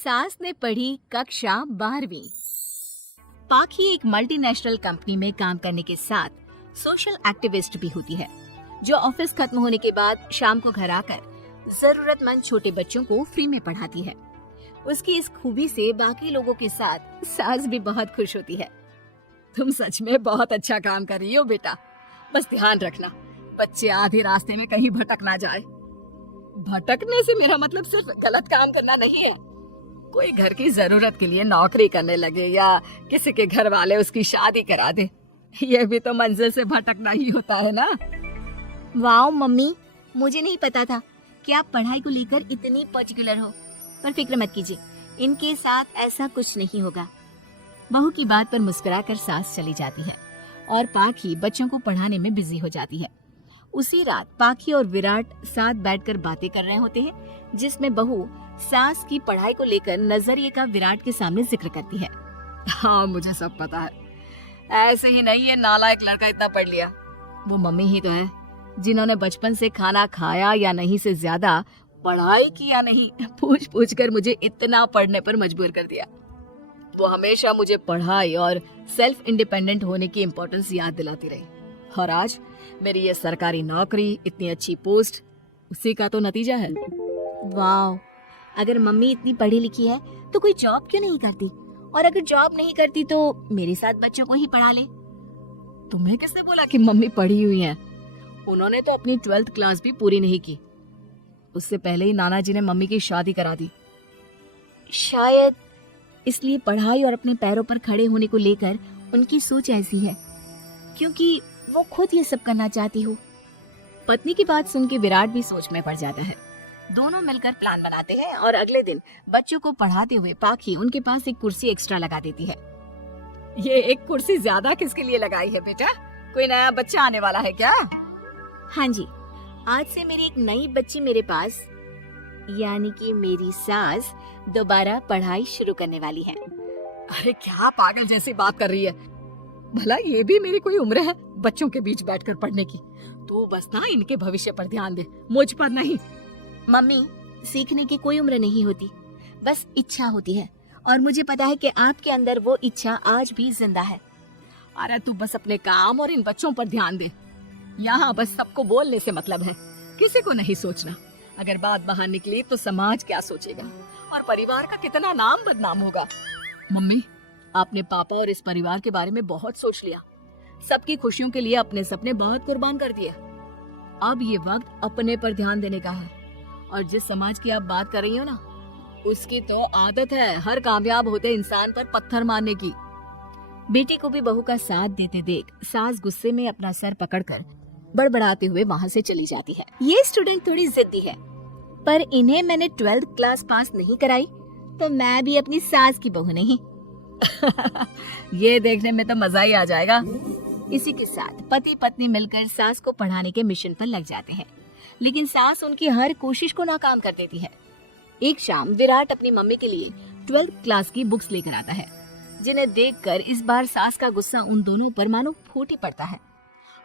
सास ने पढ़ी कक्षा 12वीं। पाखी एक मल्टीनेशनल कंपनी में काम करने के साथ सोशल एक्टिविस्ट भी होती है, जो ऑफिस खत्म होने के बाद शाम को घर आकर जरूरतमंद छोटे बच्चों को फ्री में पढ़ाती है। उसकी इस खूबी से बाकी लोगों के साथ सास भी बहुत खुश होती है। तुम सच में बहुत अच्छा काम कर रही हो बेटा, बस ध्यान रखना बच्चे आधे रास्ते में कहीं भटक ना जाए। भटकने से मेरा मतलब सिर्फ गलत काम करना नहीं है। कोई घर की जरूरत के लिए नौकरी करने लगे या किसी के घर वाले उसकी शादी करा दे, ये भी तो मंजिल से भटकना ही होता है ना। वाओ मम्मी, मुझे नहीं पता था कि आप पढ़ाई को लेकर इतनी पर्टिकुलर हो। पर फिक्र मत कीजिए, इनके साथ ऐसा कुछ नहीं होगा। बहू की बात पर मुस्कुराकर सास चली जाती है और पाखी बच्चों को पढ़ाने में बिजी हो जाती है। उसी रात पाखी और विराट साथ बैठकर बातें कर रहे होते हैं, जिसमें बहू सास की पढ़ाई को लेकर नजरिए का विराट के सामने जिक्र करती है। हाँ, मुझे सब पता है, ऐसे ही नहीं ये नालायक लड़का इतना पढ़ लिया। वो मम्मी ही तो है जिन्होंने बचपन से खाना खाया या नहीं से ज्यादा पढ़ाई की या नहीं पूछ पूछ कर मुझे इतना पढ़ने पर मजबूर कर दिया। वो हमेशा मुझे पढ़ाई और सेल्फ इंडिपेंडेंट होने की इम्पोर्टेंस याद दिलाती रही, और आज मेरी ये सरकारी नौकरी, इतनी अच्छी पोस्ट, उसी का तो नतीजा है। वाओ, अगर मम्मी इतनी पढ़ी लिखी है तो कोई जॉब क्यों नहीं करती? और अगर जॉब नहीं करती तो मेरे साथ बच्चों को ही पढ़ा ले। तुम्हें किसने बोला कि मम्मी पढ़ी हुई हैं? उन्होंने तो अपनी 12th क्लास भी पूरी नहीं की। उससे पहले ही नाना जी ने मम्मी की शादी करा दी। शायद इसलिए पढ़ाई और अपने पैरों पर खड़े होने को लेकर उनकी सोच ऐसी है, क्योंकि वो खुद ये सब करना चाहती हो। पत्नी की बात सुन के विराट भी सोच में पड़ जाता है। दोनों मिलकर प्लान बनाते हैं और अगले दिन बच्चों को पढ़ाते हुए पाखी उनके पास एक कुर्सी एक्स्ट्रा लगा देती है। ये एक कुर्सी ज्यादा किसके लिए लगाई है बेटा? कोई नया बच्चा आने वाला है क्या? हाँ जी, आज से मेरी एक नई बच्ची मेरे पास, यानी कि मेरी सास, दोबारा पढ़ाई शुरू करने वाली है। अरे क्या पागल जैसी बात कर रही है? भला ये भी मेरी कोई उम्र है बच्चों के बीच बैठकर पढ़ने की? तो बस ना इनके भविष्य पर ध्यान दे, मुझ पर नहीं। मम्मी, सीखने की कोई उम्र नहीं होती, बस इच्छा होती है, और मुझे पता है कि आपके अंदर वो इच्छा आज भी जिंदा है। अरे तू बस अपने काम और इन बच्चों पर ध्यान दे। यहाँ बस सबको बोलने से मतलब है, किसी को नहीं सोचना। अगर बात बाहर निकली तो समाज क्या सोचेगा और परिवार का कितना नाम बदनाम होगा। मम्मी, आपने पापा और इस परिवार के बारे में बहुत सोच लिया। सबकी खुशियों के लिए अपने सपने बहुत कुर्बान कर दिए। अब ये वक्त अपने पर ध्यान देने का है। और जिस समाज की आप बात कर रही हो ना, उसकी तो आदत है हर कामयाब होते इंसान पर पत्थर मारने की। बेटी को भी बहू का साथ देते देख सास गुस्से में अपना सर पकड़कर बड़बड़ाते हुए वहाँ से चली जाती है। ये स्टूडेंट थोड़ी जिद्दी है, पर इन्हें मैंने 12th क्लास पास नहीं कराई तो मैं भी अपनी सास की बहू नहीं। ये देखने में तो मजा ही आ जाएगा। इसी के साथ पति पत्नी मिलकर सास को पढ़ाने के मिशन पर लग जाते हैं, लेकिन सास उनकी हर कोशिश को नाकाम कर देती है। एक शाम विराट अपनी मम्मी के लिए 12th क्लास की बुक्स लेकर आता है, जिन्हें देखकर इस बार सास का गुस्सा उन दोनों पर मानो फूट ही पड़ता है।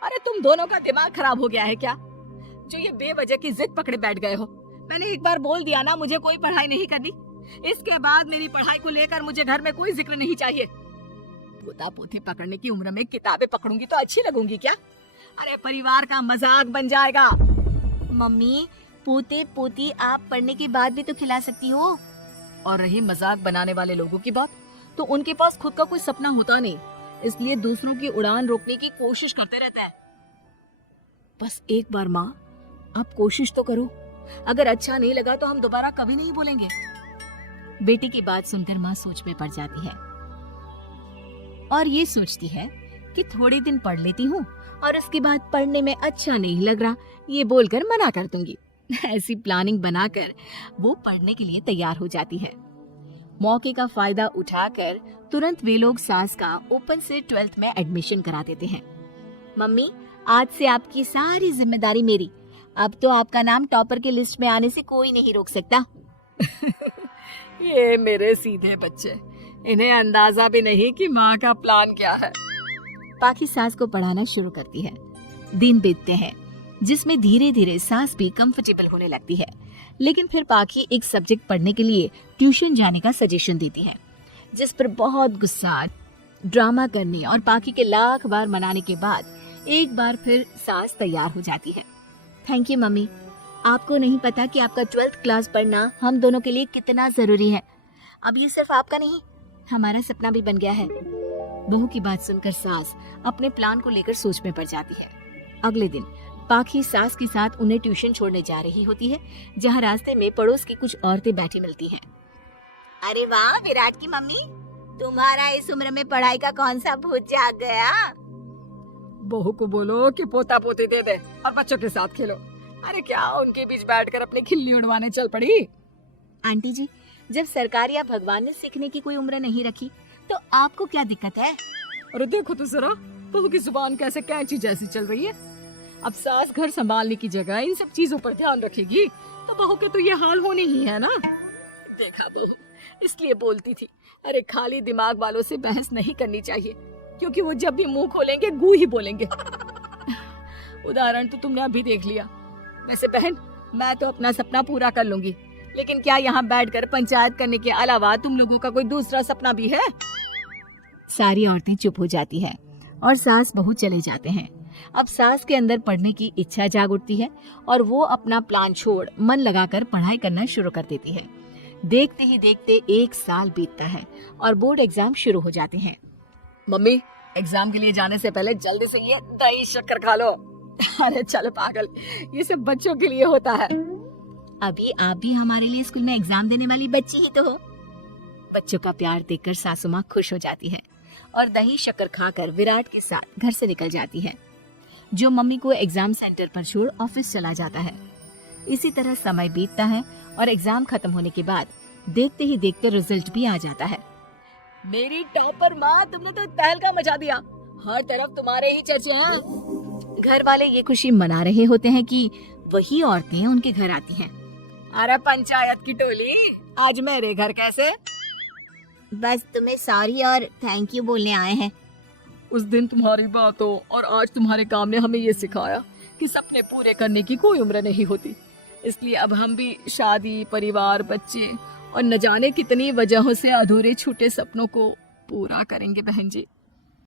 अरे तुम दोनों का दिमाग खराब हो गया है क्या, जो ये बेवजह की जिद पकड़े बैठ गए हो? मैंने एक बार बोल दिया ना, मुझे कोई पढ़ाई नहीं करनी। इसके बाद मेरी पढ़ाई को लेकर मुझे घर में कोई जिक्र नहीं चाहिए। पोता पोती पकड़ने की उम्र में किताबें पकड़ूंगी तो अच्छी लगूंगी क्या? अरे परिवार का मजाक बन जाएगा। मम्मी, पोते पोती आप पढ़ने के बाद भी तो खिला सकती हो। और रही मजाक बनाने वाले लोगों की बात, तो उनके पास खुद का कोई सपना होता नहीं, इसलिए दूसरों की उड़ान रोकने की कोशिश करते रहते हैं। बस एक बार माँ, आप कोशिश तो करो। अगर अच्छा नहीं लगा तो हम दोबारा कभी नहीं बोलेंगे। बेटी की बात सुनकर माँ सोच में पड़ जाती है और ये सोचती है कि थोड़े दिन पढ़ लेती हूँ और उसके बाद पढ़ने में अच्छा नहीं लग रहा ये बोलकर मना कर दूंगी। ऐसी प्लानिंग बनाकर वो पढ़ने के लिए तैयार हो जाती है। मौके का फायदा उठाकर तुरंत वे लोग सास का ओपन से 12th में एडमिशन करा देते हैं। मम्मी, आज से आपकी सारी जिम्मेदारी मेरी। अब तो आपका नाम टॉपर की लिस्ट में आने से कोई नहीं रोक सकता। ये मेरे सीधे बच्चे, इन्हें अंदाजा भी नहीं कि माँ का प्लान क्या है। पाखी सास को पढ़ाना शुरू करती है। दिन बीतते हैं, जिसमें धीरे धीरे सास भी कंफर्टेबल होने लगती है, लेकिन फिर पाखी एक सब्जेक्ट पढ़ने के लिए ट्यूशन जाने का सजेशन देती है, जिस पर बहुत गुस्सा, ड्रामा करने और पाखी के लाख बार मनाने के बाद एक बार फिर सास तैयार हो जाती है। थैंक यू मम्मी, आपको नहीं पता कि आपका 12th क्लास पढ़ना हम दोनों के लिए कितना जरूरी है। अब ये सिर्फ आपका नहीं, हमारा सपना भी बन गया है। बहू की बात सुनकर सास अपने प्लान को लेकर सोच में पड़ जाती है। अगले दिन पाखी सास के साथ उन्हें ट्यूशन छोड़ने जा रही होती है, जहाँ रास्ते में पड़ोस की कुछ औरतें बैठी मिलती हैं। अरे वाह विराट की मम्मी, तुम्हारा इस उम्र में पढ़ाई का कौन सा भूत जाग गया? बहू को बोलो कि पोता पोती दे दे और बच्चों के साथ खेलो। अरे क्या उनके बीच बैठकर अपनी खिल्ली उड़वाने चल पड़ी? आंटी जी, जब सरकार या भगवान ने सीखने की कोई उम्र नहीं रखी तो आपको क्या दिक्कत है? अरे देखो तो जरा, बहू की जुबान कैसे कैंची जैसी चल रही है। अब सास घर संभालने की जगह इन सब चीजों पर ध्यान रखेगी तो बहू के तो ये हाल होने ही है ना। देखा बहू, इसलिए बोलती थी, अरे खाली दिमाग वालों से बहस नहीं करनी चाहिए, क्योंकि वो जब भी मुंह खोलेंगे गू ही बोलेंगे। उदाहरण तो तुमने अभी देख लिया। वैसे बहन, मैं तो अपना सपना पूरा कर लूंगी, लेकिन क्या यहाँ बैठकर पंचायत करने के अलावा तुम लोगों का कोई दूसरा सपना भी है? सारी औरतें चुप हो जाती हैं और सास बहू चले जाते हैं। अब सास के अंदर पढ़ने की इच्छा जाग उठती है और वो अपना प्लान छोड़ मन लगाकर पढ़ाई करना शुरू कर देती है। देखते ही देखते 1 साल बीतता है और बोर्ड एग्जाम शुरू हो जाते हैं। मम्मी, एग्जाम के लिए जाने से पहले जल्दी से ये दही शक्कर खा लो। अरे चल पागल, ये सब बच्चों के लिए होता है। अभी आप भी हमारे लिए स्कूल में एग्जाम देने वाली बच्ची ही तो हो। बच्चों का प्यार देखकर सासू माँ खुश हो जाती है और दही शक्कर खाकर विराट के साथ घर से निकल जाती है, जो मम्मी को एग्जाम सेंटर पर छोड़ ऑफिस चला जाता है। इसी तरह समय बीतता है और एग्जाम खत्म होने के बाद देखते ही देखते रिजल्ट भी आ जाता है। मेरी टॉपर माँ, तुमने तो तहलका मचा दिया, हर तरफ तुम्हारे ही चर्चे हैं। घर वाले ये खुशी मना रहे होते हैं कि वही औरतें उनके घर आती हैं। अरे पंचायत की टोली, आज मेरे घर कैसे? बस तुम्हें सॉरी और थैंक यू बोलने आए हैं। उस दिन तुम्हारी बातों और आज तुम्हारे काम ने हमें ये सिखाया कि सपने पूरे करने की कोई उम्र नहीं होती। इसलिए अब हम भी शादी, परिवार, बच्चे और न जाने कितनी वजहों से अधूरे छूटे सपनों को पूरा करेंगे बहन जी।